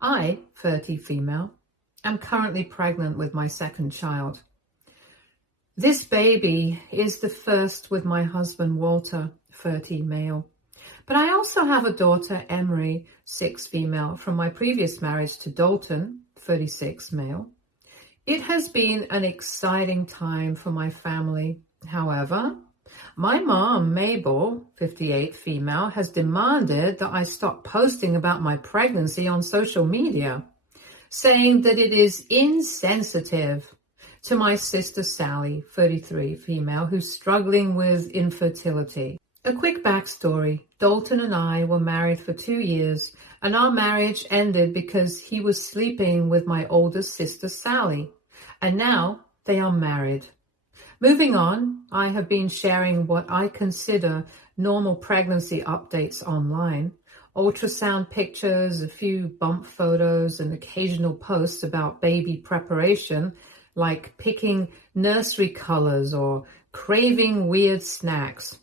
I, 30 female, am currently pregnant with my second child. This baby is the first with my husband Walter, 30 male. But I also have a daughter, Emery, 6 female, from my previous marriage to Dalton, 36 male. It has been an exciting time for my family. However, my mom, Mabel, 58 female, has demanded that I stop posting about my pregnancy on social media, saying that it is insensitive to my sister Sally, 33 female, who's struggling with infertility. A quick backstory. Dalton and I were married for 2 years, and our marriage ended because he was sleeping with my oldest sister Sally, and now they are married. Moving on, I have been sharing what I consider normal pregnancy updates online, ultrasound pictures, a few bump photos, and occasional posts about baby preparation, like picking nursery colors or craving weird snacks.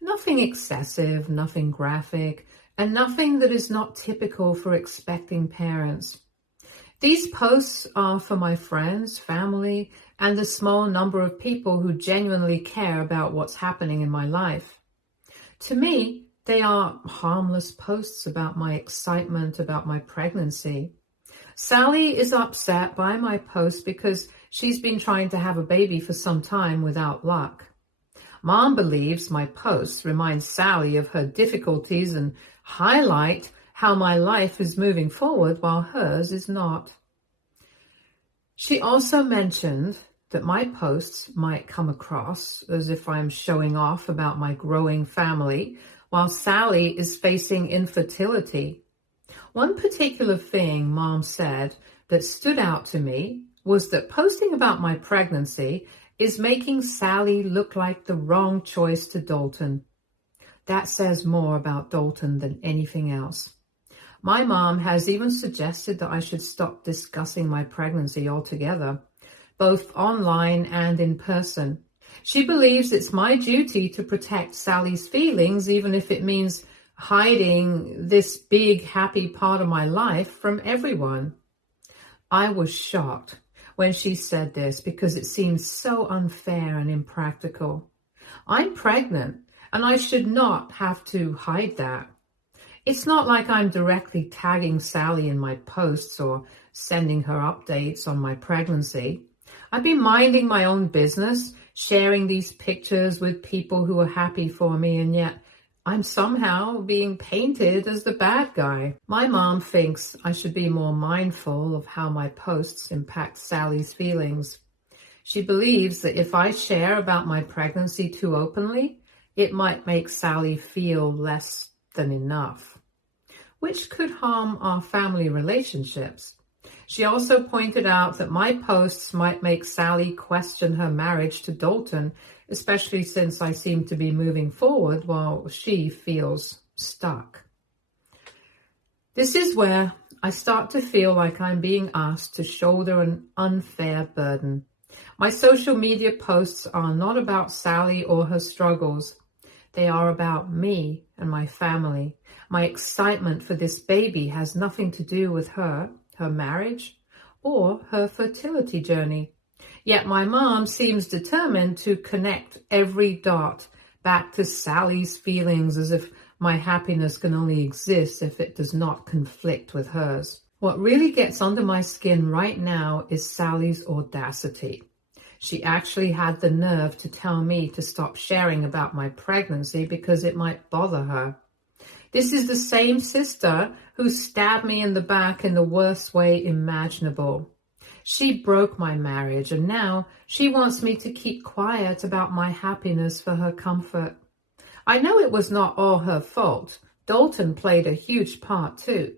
Nothing excessive, nothing graphic, and nothing that is not typical for expecting parents. These posts are for my friends, family, and the small number of people who genuinely care about what's happening in my life. To me, they are harmless posts about my excitement about my pregnancy. Sally is upset by my post because she's been trying to have a baby for some time without luck. Mom believes my posts remind Sally of her difficulties and highlight how my life is moving forward while hers is not. She also mentioned that my posts might come across as if I'm showing off about my growing family while Sally is facing infertility. One particular thing Mom said that stood out to me was that posting about my pregnancy is making Sally look like the wrong choice to Dalton. That says more about Dalton than anything else. My mom has even suggested that I should stop discussing my pregnancy altogether, both online and in person. She believes it's my duty to protect Sally's feelings, even if it means hiding this big, happy part of my life from everyone. I was shocked when she said this because it seems so unfair and impractical. I'm pregnant and I should not have to hide that. It's not like I'm directly tagging Sally in my posts or sending her updates on my pregnancy. I've been minding my own business, sharing these pictures with people who are happy for me, and yet I'm somehow being painted as the bad guy. My mom thinks I should be more mindful of how my posts impact Sally's feelings. She believes that if I share about my pregnancy too openly, it might make Sally feel less than enough, which could harm our family relationships. She also pointed out that my posts might make Sally question her marriage to Dalton, especially since I seem to be moving forward while she feels stuck. This is where I start to feel like I'm being asked to shoulder an unfair burden. My social media posts are not about Sally or her struggles. They are about me and my family. My excitement for this baby has nothing to do with her marriage, or her fertility journey. Yet my mom seems determined to connect every dot back to Sally's feelings, as if my happiness can only exist if it does not conflict with hers. What really gets under my skin right now is Sally's audacity. She actually had the nerve to tell me to stop sharing about my pregnancy because it might bother her. This is the same sister who stabbed me in the back in the worst way imaginable. She broke my marriage, and now she wants me to keep quiet about my happiness for her comfort. I know it was not all her fault. Dalton played a huge part too,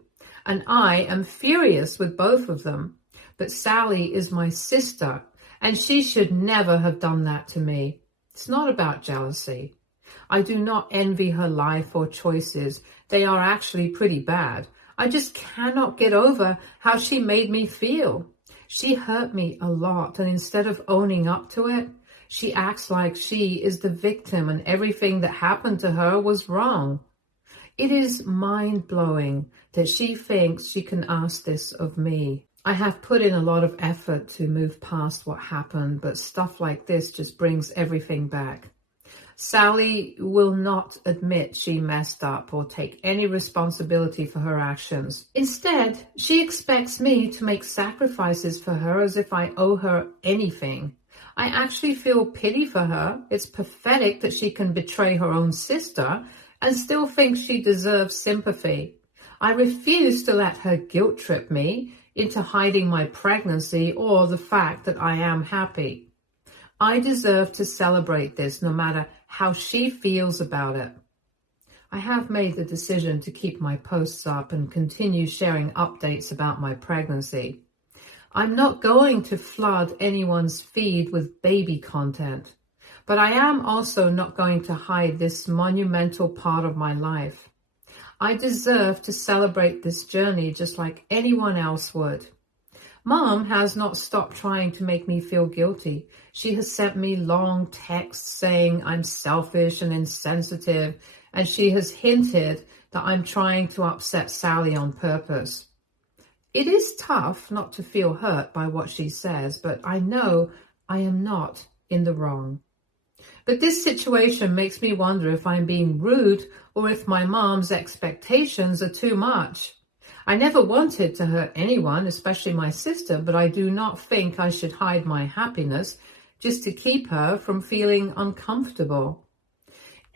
and I am furious with both of them. But Sally is my sister, and she should never have done that to me. It's not about jealousy. I do not envy her life or choices. They are actually pretty bad. I just cannot get over how she made me feel. She hurt me a lot, and instead of owning up to it, she acts like she is the victim and everything that happened to her was wrong. It is mind-blowing that she thinks she can ask this of me. I have put in a lot of effort to move past what happened, but stuff like this just brings everything back. Sally will not admit she messed up or take any responsibility for her actions. Instead, she expects me to make sacrifices for her as if I owe her anything. I actually feel pity for her. It's pathetic that she can betray her own sister and still think she deserves sympathy. I refuse to let her guilt trip me into hiding my pregnancy or the fact that I am happy. I deserve to celebrate this no matter how she feels about it. I have made the decision to keep my posts up and continue sharing updates about my pregnancy. I'm not going to flood anyone's feed with baby content, but I am also not going to hide this monumental part of my life. I deserve to celebrate this journey just like anyone else would. Mom has not stopped trying to make me feel guilty. She has sent me long texts saying I'm selfish and insensitive, and she has hinted that I'm trying to upset Sally on purpose. It is tough not to feel hurt by what she says, but I know I am not in the wrong. But this situation makes me wonder if I'm being rude or if my mom's expectations are too much. I never wanted to hurt anyone, especially my sister, but I do not think I should hide my happiness just to keep her from feeling uncomfortable.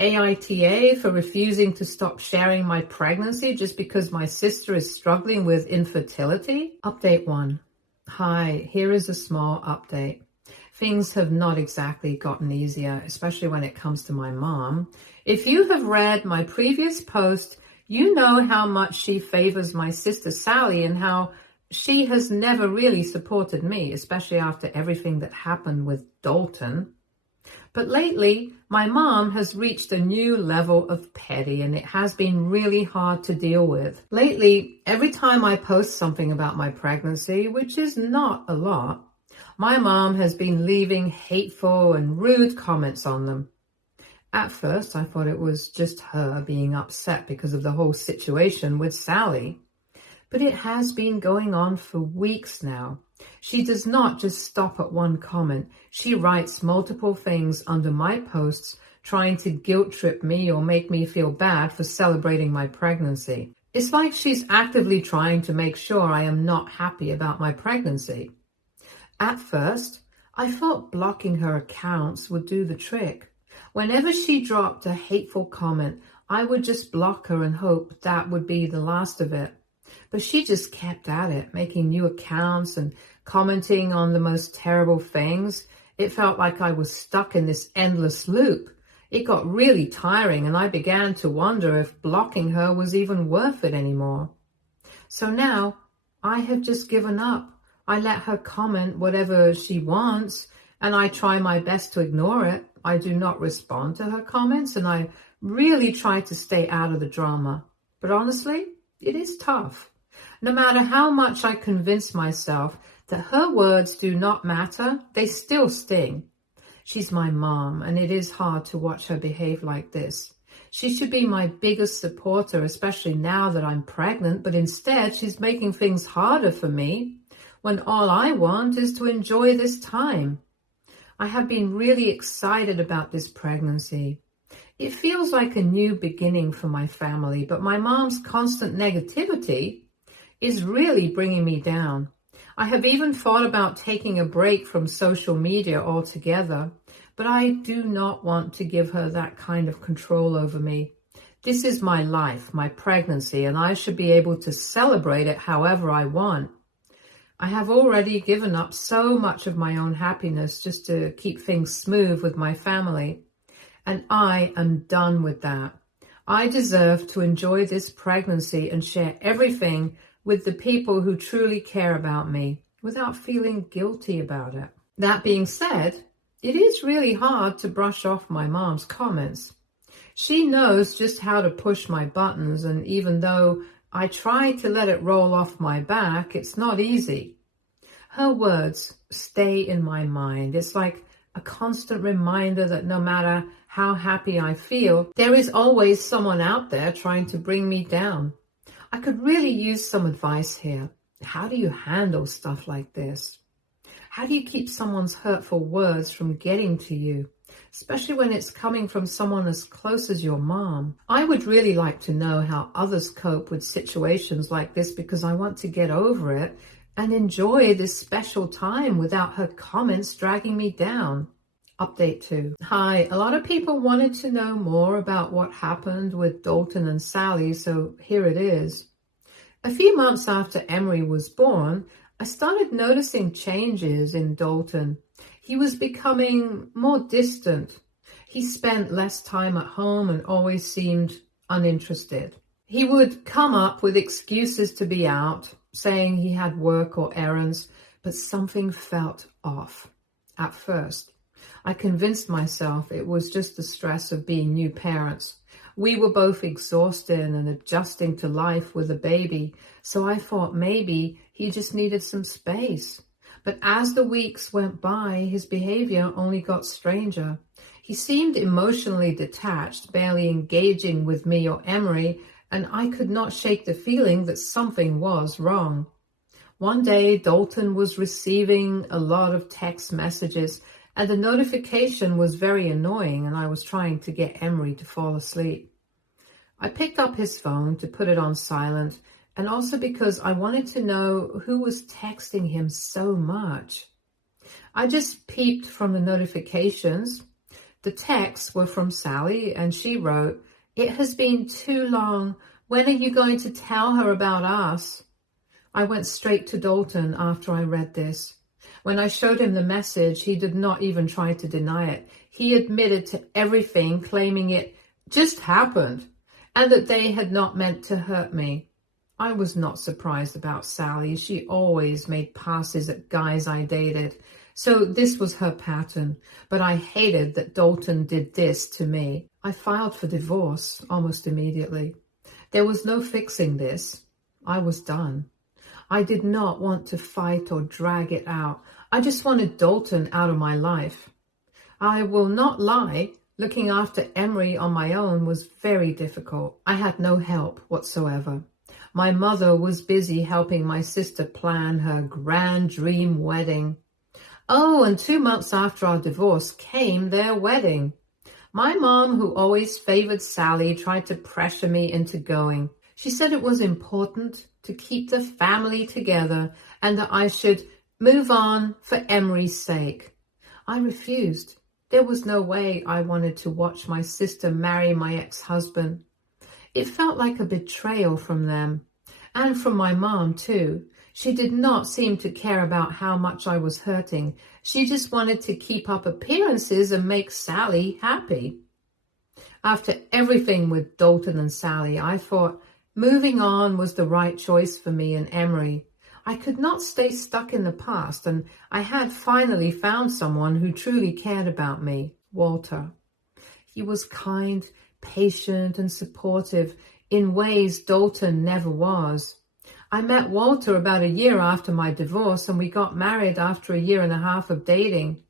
AITA for refusing to stop sharing my pregnancy just because my sister is struggling with infertility. Update 1. Hi, here is a small update. Things have not exactly gotten easier, especially when it comes to my mom. If you have read my previous post, you know how much she favors my sister Sally and how she has never really supported me, especially after everything that happened with Dalton. But lately, my mom has reached a new level of petty, and it has been really hard to deal with. Lately, every time I post something about my pregnancy, which is not a lot, my mom has been leaving hateful and rude comments on them. At first, I thought it was just her being upset because of the whole situation with Sally. But it has been going on for weeks now. She does not just stop at one comment. She writes multiple things under my posts, trying to guilt trip me or make me feel bad for celebrating my pregnancy. It's like she's actively trying to make sure I am not happy about my pregnancy. At first, I thought blocking her accounts would do the trick. Whenever she dropped a hateful comment, I would just block her and hope that would be the last of it. But she just kept at it, making new accounts and commenting on the most terrible things. It felt like I was stuck in this endless loop. It got really tiring, and I began to wonder if blocking her was even worth it anymore. So now, I have just given up. I let her comment whatever she wants, and I try my best to ignore it. I do not respond to her comments, and I really try to stay out of the drama. But honestly, it is tough. No matter how much I convince myself that her words do not matter, they still sting. She's my mom, and it is hard to watch her behave like this. She should be my biggest supporter, especially now that I'm pregnant, but instead she's making things harder for me when all I want is to enjoy this time. I have been really excited about this pregnancy. It feels like a new beginning for my family, but my mom's constant negativity is really bringing me down. I have even thought about taking a break from social media altogether, but I do not want to give her that kind of control over me. This is my life, my pregnancy, and I should be able to celebrate it however I want. I have already given up so much of my own happiness just to keep things smooth with my family, and I am done with that. I deserve to enjoy this pregnancy and share everything with the people who truly care about me without feeling guilty about it. That being said, it is really hard to brush off my mom's comments. She knows just how to push my buttons, and even though I try to let it roll off my back, it's not easy. Her words stay in my mind. It's like a constant reminder that no matter how happy I feel, there is always someone out there trying to bring me down. I could really use some advice here. How do you handle stuff like this? How do you keep someone's hurtful words from getting to you, especially when it's coming from someone as close as your mom? I would really like to know how others cope with situations like this, because I want to get over it and enjoy this special time without her comments dragging me down. Update 2. Hi, a lot of people wanted to know more about what happened with Dalton and Sally, so here it is. A few months after Emery was born, I started noticing changes in Dalton. He was becoming more distant. He spent less time at home and always seemed uninterested. He would come up with excuses to be out, saying he had work or errands, but something felt off. At first, I convinced myself it was just the stress of being new parents. We were both exhausted and adjusting to life with a baby, so I thought maybe he just needed some space. But as the weeks went by, his behavior only got stranger. He seemed emotionally detached, barely engaging with me or Emery, and I could not shake the feeling that something was wrong. One day, Dalton was receiving a lot of text messages, and the notification was very annoying, and I was trying to get Emery to fall asleep. I picked up his phone to put it on silent, and also because I wanted to know who was texting him so much. I just peeped from the notifications. The texts were from Sally, and she wrote, "It has been too long. When are you going to tell her about us?" I went straight to Dalton after I read this. When I showed him the message, he did not even try to deny it. He admitted to everything, claiming it just happened and that they had not meant to hurt me. I was not surprised about Sally. She always made passes at guys I dated, so this was her pattern. But I hated that Dalton did this to me. I filed for divorce almost immediately. There was no fixing this. I was done. I did not want to fight or drag it out. I just wanted Dalton out of my life. I will not lie, looking after Emery on my own was very difficult. I had no help whatsoever. My mother was busy helping my sister plan her grand dream wedding. Oh, and 2 months after our divorce came their wedding. My mom, who always favored Sally, tried to pressure me into going. She said it was important to keep the family together and that I should move on for Emery's sake. I refused. There was no way I wanted to watch my sister marry my ex-husband. It felt like a betrayal from them, and from my mom too. She did not seem to care about how much I was hurting. She just wanted to keep up appearances and make Sally happy. After everything with Dalton and Sally, I thought moving on was the right choice for me and Emery. I could not stay stuck in the past, and I had finally found someone who truly cared about me, Walter. He was kind, patient, and supportive in ways Dalton never was. I met Walter about a year after my divorce, and we got married after 1.5 years of dating.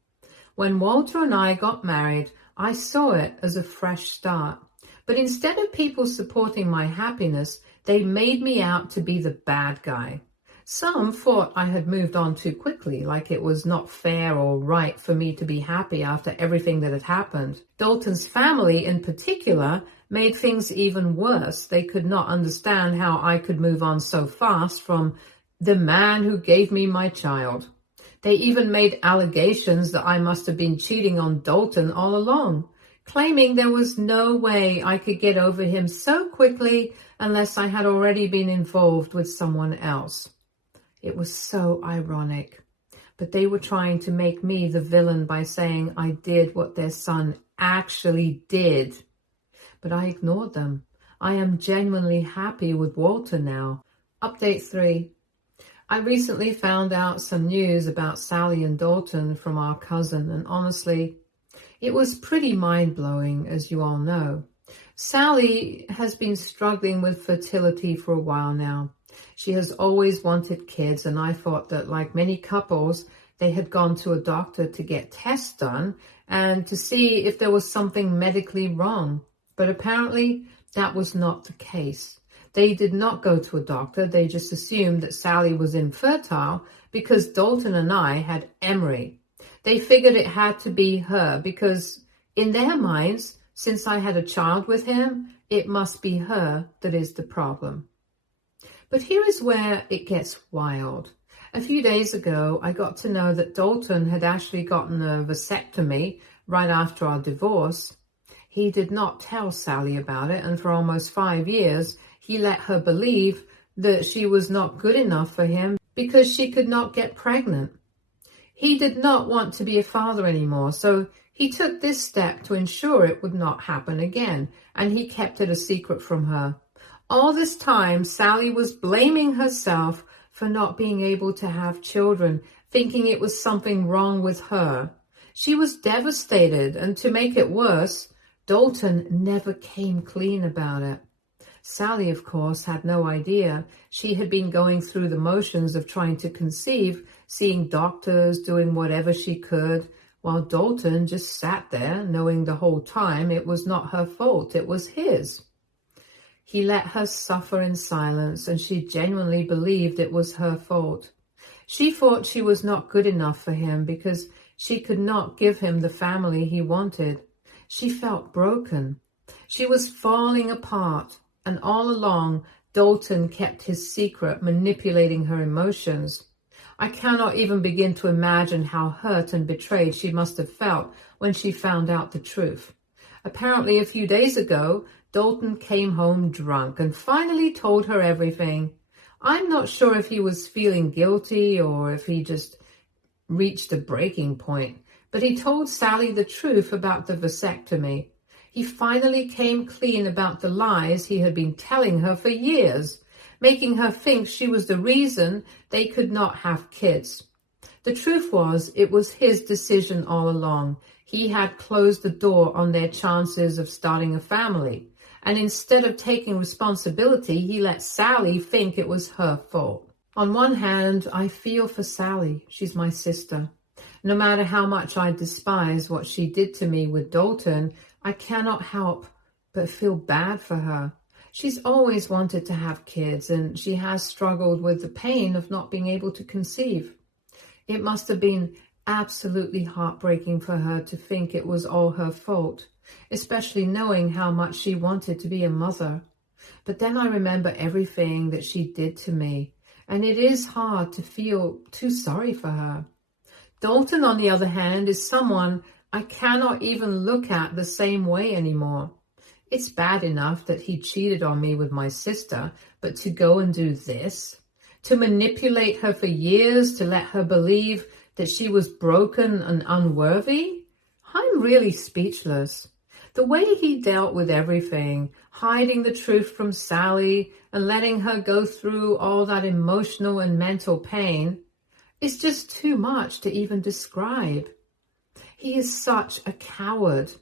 When Walter and I got married, I saw it as a fresh start. But instead of people supporting my happiness, they made me out to be the bad guy. Some thought I had moved on too quickly, like it was not fair or right for me to be happy after everything that had happened. Dalton's family, in particular, made things even worse. They could not understand how I could move on so fast from the man who gave me my child. They even made allegations that I must have been cheating on Dalton all along, claiming there was no way I could get over him so quickly unless I had already been involved with someone else. It was so ironic, but they were trying to make me the villain by saying I did what their son actually did. But I ignored them. I am genuinely happy with Walter now. Update 3. I recently found out some news about Sally and Dalton from our cousin, and honestly, it was pretty mind-blowing, as you all know. Sally has been struggling with fertility for a while now. She has always wanted kids, and I thought that, like many couples, They had gone to a doctor to get tests done and to see if there was something medically wrong. But apparently that was not the case. They did not go to a doctor. They just assumed that Sally was infertile because Dalton and I had Emery. They figured it had to be her because in their minds, since I had a child with him, it must be her that is the problem. But here is where it gets wild. A few days ago, I got to know that Dalton had actually gotten a vasectomy right after our divorce. He did not tell Sally about it, and for almost 5 years, he let her believe that she was not good enough for him because she could not get pregnant. He did not want to be a father anymore, so he took this step to ensure it would not happen again, and he kept it a secret from her. All this time, Sally was blaming herself for not being able to have children, thinking it was something wrong with her. She was devastated, and to make it worse, Dalton never came clean about it. Sally, of course, had no idea. She had been going through the motions of trying to conceive, seeing doctors, doing whatever she could, while Dalton just sat there, knowing the whole time it was not her fault, it was his. He let her suffer in silence, and she genuinely believed it was her fault. She thought she was not good enough for him because she could not give him the family he wanted. She felt broken. She was falling apart, and all along, Dalton kept his secret, manipulating her emotions. I cannot even begin to imagine how hurt and betrayed she must have felt when she found out the truth. Apparently, a few days ago, Dalton came home drunk and finally told her everything. I'm not sure if he was feeling guilty or if he just reached a breaking point, but he told Sally the truth about the vasectomy. He finally came clean about the lies he had been telling her for years, making her think she was the reason they could not have kids. The truth was, it was his decision all along. He had closed the door on their chances of starting a family. And instead of taking responsibility, he let Sally think it was her fault. On one hand, I feel for Sally. She's my sister. No matter how much I despise what she did to me with Dalton, I cannot help but feel bad for her. She's always wanted to have kids, and she has struggled with the pain of not being able to conceive. It must have been absolutely heartbreaking for her to think it was all her fault, especially knowing how much she wanted to be a mother. But then I remember everything that she did to me, and it is hard to feel too sorry for her. Dalton, on the other hand, is someone I cannot even look at the same way anymore. It's bad enough that he cheated on me with my sister, but to go and do this, to manipulate her for years, to let her believe that she was broken and unworthy, I'm really speechless. The way he dealt with everything, hiding the truth from Sally and letting her go through all that emotional and mental pain, is just too much to even describe. He is such a coward.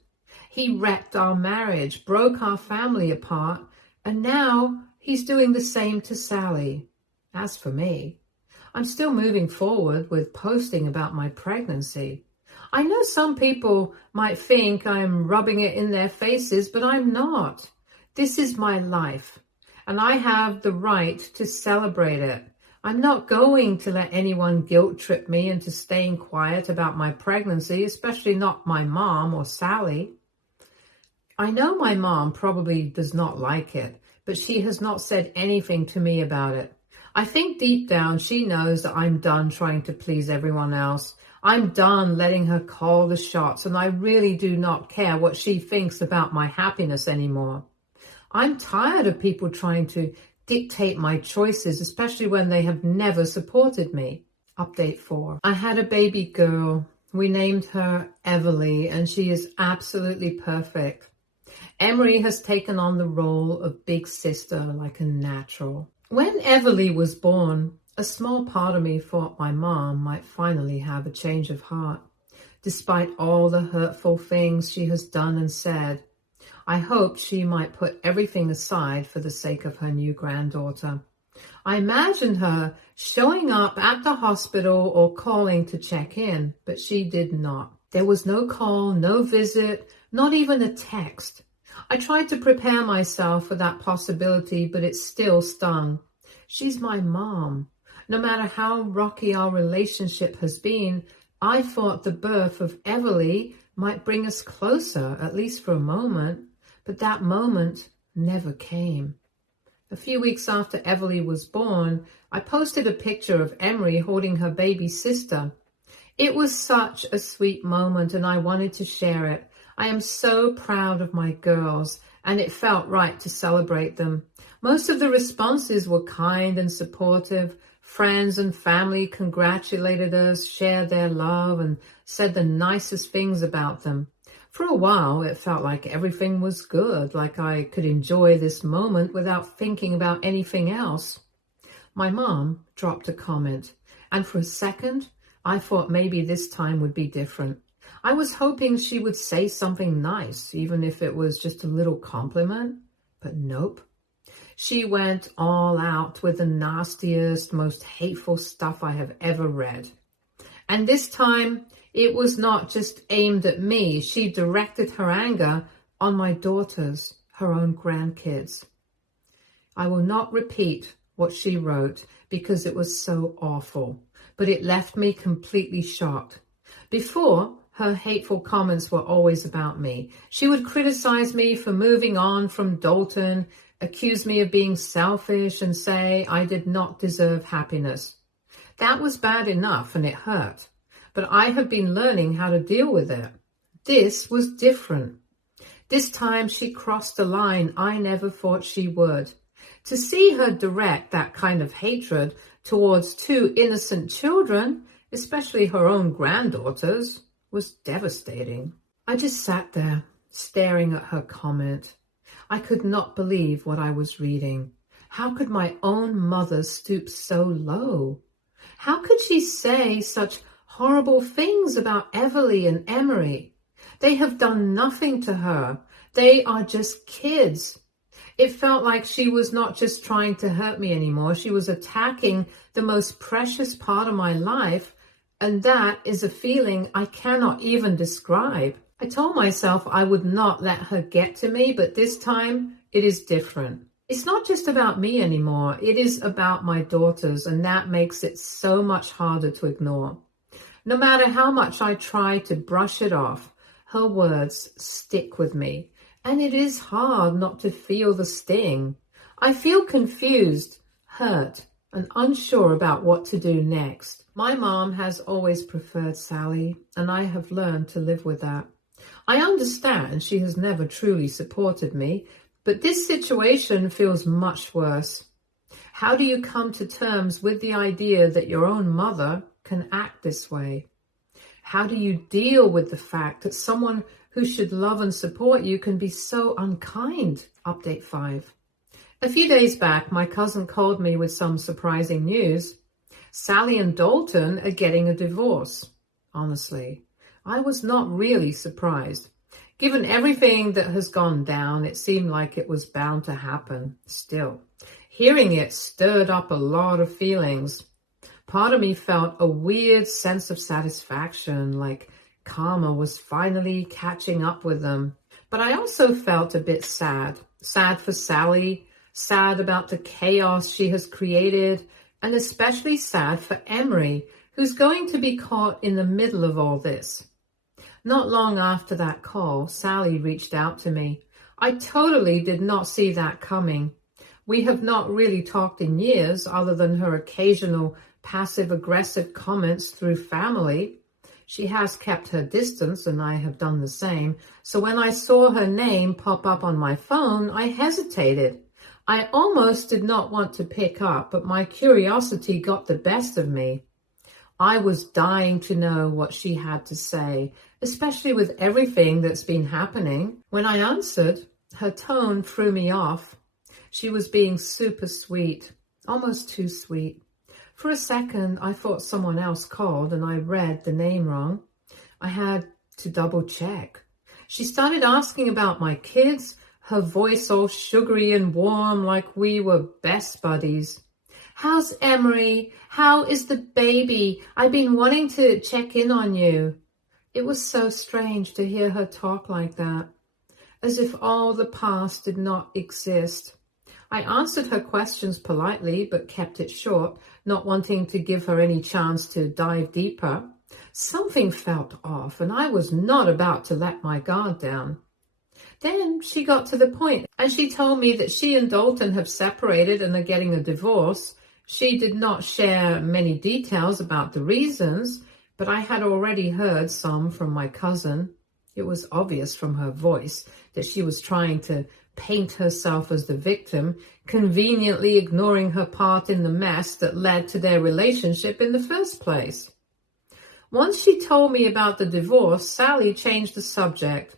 He wrecked our marriage, broke our family apart, and now he's doing the same to Sally. As for me, I'm still moving forward with posting about my pregnancy. I know some people might think I'm rubbing it in their faces, but I'm not. This is my life, and I have the right to celebrate it. I'm not going to let anyone guilt trip me into staying quiet about my pregnancy, especially not my mom or Sally. I know my mom probably does not like it, but she has not said anything to me about it. I think deep down she knows that I'm done trying to please everyone else. I'm done letting her call the shots, and I really do not care what she thinks about my happiness anymore. I'm tired of people trying to dictate my choices, especially when they have never supported me. Update 4. I had a baby girl. We named her Everly, and she is absolutely perfect. Emery has taken on the role of big sister like a natural. When Everly was born, a small part of me thought my mom might finally have a change of heart. Despite all the hurtful things she has done and said, I hoped she might put everything aside for the sake of her new granddaughter. I imagined her showing up at the hospital or calling to check in, but she did not. There was no call, no visit, not even a text. I tried to prepare myself for that possibility, but it still stung. She's my mom. No matter how rocky our relationship has been, I thought the birth of Everly might bring us closer, at least for a moment, but that moment never came. A few weeks after Everly was born, I posted a picture of Emery holding her baby sister. It was such a sweet moment and I wanted to share it. I am so proud of my girls and it felt right to celebrate them. Most of the responses were kind and supportive. Friends and family congratulated us, shared their love, and said the nicest things about them. For a while, it felt like everything was good, like I could enjoy this moment without thinking about anything else. My mom dropped a comment, and for a second, I thought maybe this time would be different. I was hoping she would say something nice, even if it was just a little compliment, but nope. She went all out with the nastiest, most hateful stuff I have ever read. And this time, it was not just aimed at me. She directed her anger on my daughters, her own grandkids. I will not repeat what she wrote because it was so awful, but it left me completely shocked. Before, her hateful comments were always about me. She would criticize me for moving on from Dalton, accuse me of being selfish, and say I did not deserve happiness. That was bad enough and it hurt, but I have been learning how to deal with it. This was different. This time she crossed a line I never thought she would. To see her direct that kind of hatred towards two innocent children, especially her own granddaughters, was devastating. I just sat there, staring at her comment. I could not believe what I was reading. How could my own mother stoop so low? How could she say such horrible things about Everly and Emery? They have done nothing to her. They are just kids. It felt like she was not just trying to hurt me anymore. She was attacking the most precious part of my life, and that is a feeling I cannot even describe. I told myself I would not let her get to me, but this time it is different. It's not just about me anymore. It is about my daughters, and that makes it so much harder to ignore. No matter how much I try to brush it off, her words stick with me, and it is hard not to feel the sting. I feel confused, hurt, and unsure about what to do next. My mom has always preferred Sally, and I have learned to live with that. I understand she has never truly supported me, but this situation feels much worse. How do you come to terms with the idea that your own mother can act this way? How do you deal with the fact that someone who should love and support you can be so unkind? Update 5. A few days back, my cousin called me with some surprising news. Sally and Dalton are getting a divorce. Honestly, I was not really surprised. Given everything that has gone down, it seemed like it was bound to happen. Still, hearing it stirred up a lot of feelings. Part of me felt a weird sense of satisfaction, like karma was finally catching up with them. But I also felt a bit sad. Sad for Sally, sad about the chaos she has created, and especially sad for Emery, who's going to be caught in the middle of all this. Not long after that call, Sally reached out to me. I totally did not see that coming. We have not really talked in years, other than her occasional passive-aggressive comments through family. She has kept her distance, and I have done the same. So when I saw her name pop up on my phone, I hesitated. I almost did not want to pick up, but my curiosity got the best of me. I was dying to know what she had to say, especially with everything that's been happening. When I answered, her tone threw me off. She was being super sweet, almost too sweet. For a second, I thought someone else called and I read the name wrong. I had to double check. She started asking about my kids, her voice all sugary and warm like we were best buddies. How's Emery? How is the baby? I've been wanting to check in on you. It was so strange to hear her talk like that, as if all the past did not exist. I answered her questions politely, but kept it short, not wanting to give her any chance to dive deeper. Something felt off, and I was not about to let my guard down. Then she got to the point, and she told me that she and Dalton have separated and are getting a divorce. She did not share many details about the reasons, but I had already heard some from my cousin. It was obvious from her voice that she was trying to paint herself as the victim, conveniently ignoring her part in the mess that led to their relationship in the first place. Once she told me about the divorce, Sally changed the subject.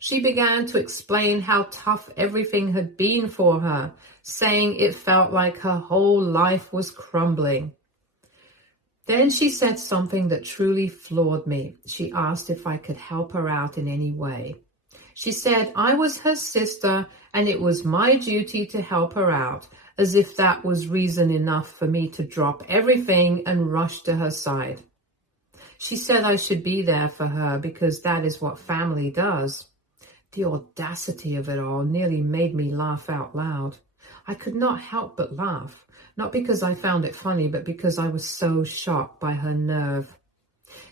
She began to explain how tough everything had been for her, saying it felt like her whole life was crumbling. Then she said something that truly floored me. She asked if I could help her out in any way. She said I was her sister and it was my duty to help her out, as if that was reason enough for me to drop everything and rush to her side. She said I should be there for her because that is what family does. The audacity of it all nearly made me laugh out loud. I could not help but laugh, not because I found it funny, but because I was so shocked by her nerve.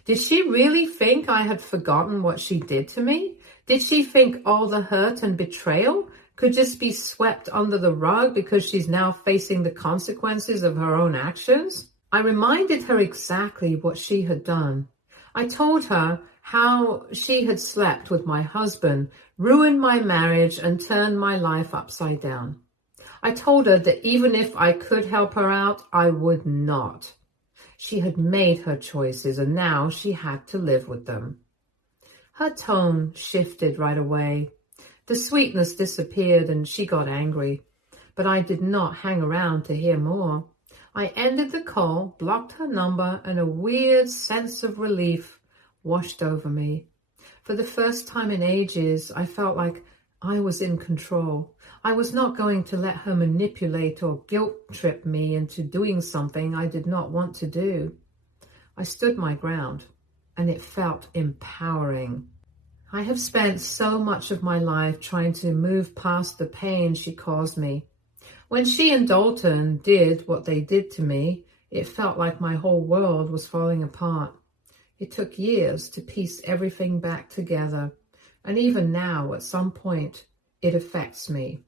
Did she really think I had forgotten what she did to me? Did she think all the hurt and betrayal could just be swept under the rug because she's now facing the consequences of her own actions? I reminded her exactly what she had done. I told her how she had slept with my husband, ruined my marriage, and turned my life upside down. I told her that even if I could help her out, I would not. She had made her choices, and now she had to live with them. Her tone shifted right away. The sweetness disappeared, and she got angry. But I did not hang around to hear more. I ended the call, blocked her number, and a weird sense of relief washed over me. For the first time in ages, I felt like I was in control. I was not going to let her manipulate or guilt trip me into doing something I did not want to do. I stood my ground, and it felt empowering. I have spent so much of my life trying to move past the pain she caused me. When she and Dalton did what they did to me, it felt like my whole world was falling apart. It took years to piece everything back together, and even now, at some point, it affects me.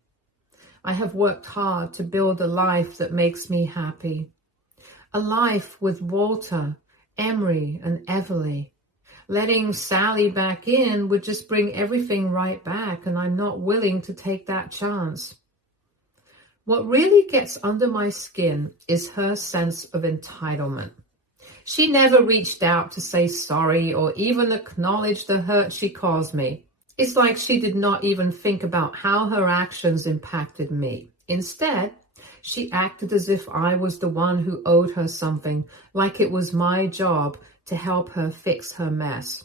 I have worked hard to build a life that makes me happy. A life with Walter, Emery, and Everly. Letting Sally back in would just bring everything right back, and I'm not willing to take that chance. What really gets under my skin is her sense of entitlement. She never reached out to say sorry or even acknowledge the hurt she caused me. It's like she did not even think about how her actions impacted me. Instead, she acted as if I was the one who owed her something, like it was my job to help her fix her mess.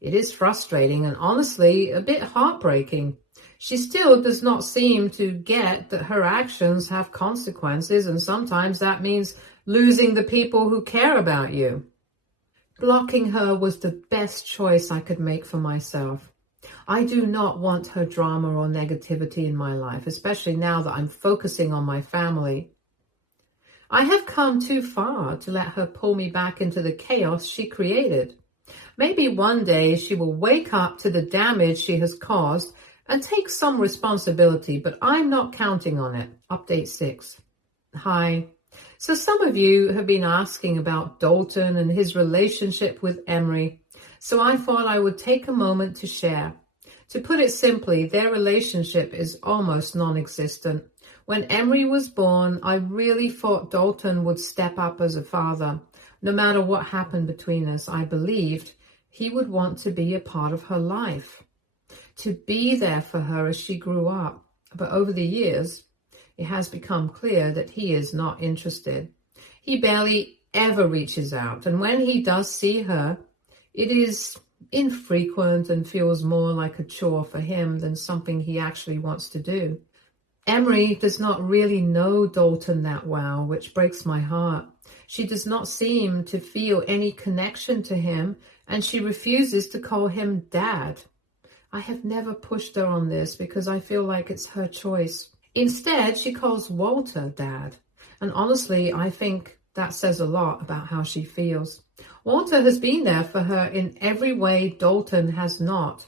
It is frustrating and honestly a bit heartbreaking. She still does not seem to get that her actions have consequences, and sometimes that means losing the people who care about you. Blocking her was the best choice I could make for myself. I do not want her drama or negativity in my life, especially now that I'm focusing on my family. I have come too far to let her pull me back into the chaos she created. Maybe one day she will wake up to the damage she has caused and take some responsibility, but I'm not counting on it. Update 6. Hi. So some of you have been asking about Dalton and his relationship with Emery, so I thought I would take a moment to share. To put it simply, their relationship is almost non-existent. When Emery was born, I really thought Dalton would step up as a father. No matter what happened between us, I believed he would want to be a part of her life, to be there for her as she grew up. But over the years, it has become clear that he is not interested. He barely ever reaches out, and when he does see her, it is infrequent and feels more like a chore for him than something he actually wants to do. Emery does not really know Dalton that well, which breaks my heart. She does not seem to feel any connection to him, and she refuses to call him Dad. I have never pushed her on this because I feel like it's her choice. Instead, she calls Walter Dad. And honestly, I think that says a lot about how she feels. Walter has been there for her in every way Dalton has not.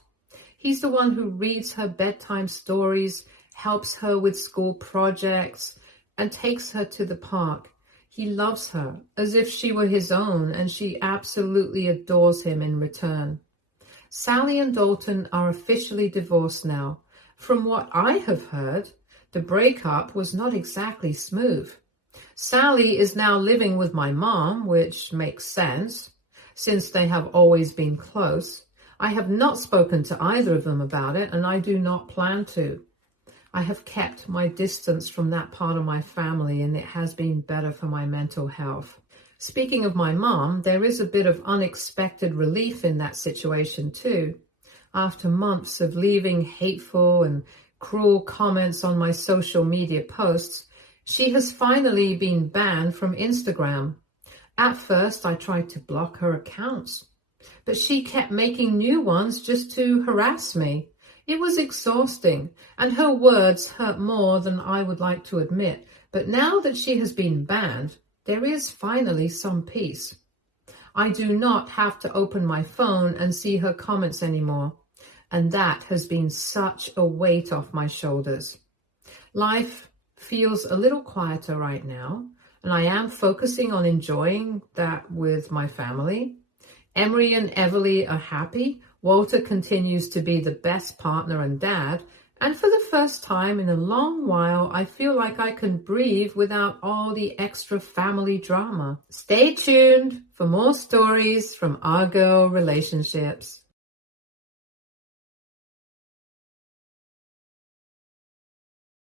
He's the one who reads her bedtime stories, helps her with school projects, and takes her to the park. He loves her as if she were his own, and she absolutely adores him in return. Sally and Dalton are officially divorced now. From what I have heard, the breakup was not exactly smooth. Sally is now living with my mom, which makes sense, since they have always been close. I have not spoken to either of them about it, and I do not plan to. I have kept my distance from that part of my family, and it has been better for my mental health. Speaking of my mom, there is a bit of unexpected relief in that situation too. After months of leaving hateful and cruel comments on my social media posts, she has finally been banned from Instagram. At first, I tried to block her accounts, but she kept making new ones just to harass me. It was exhausting, and her words hurt more than I would like to admit. But now that she has been banned, there is finally some peace. I do not have to open my phone and see her comments anymore, and that has been such a weight off my shoulders. Life feels a little quieter right now, and I am focusing on enjoying that with my family. Emery and Everly are happy. Walter continues to be the best partner and dad. And for the first time in a long while, I feel like I can breathe without all the extra family drama. Stay tuned for more stories from our girl relationships.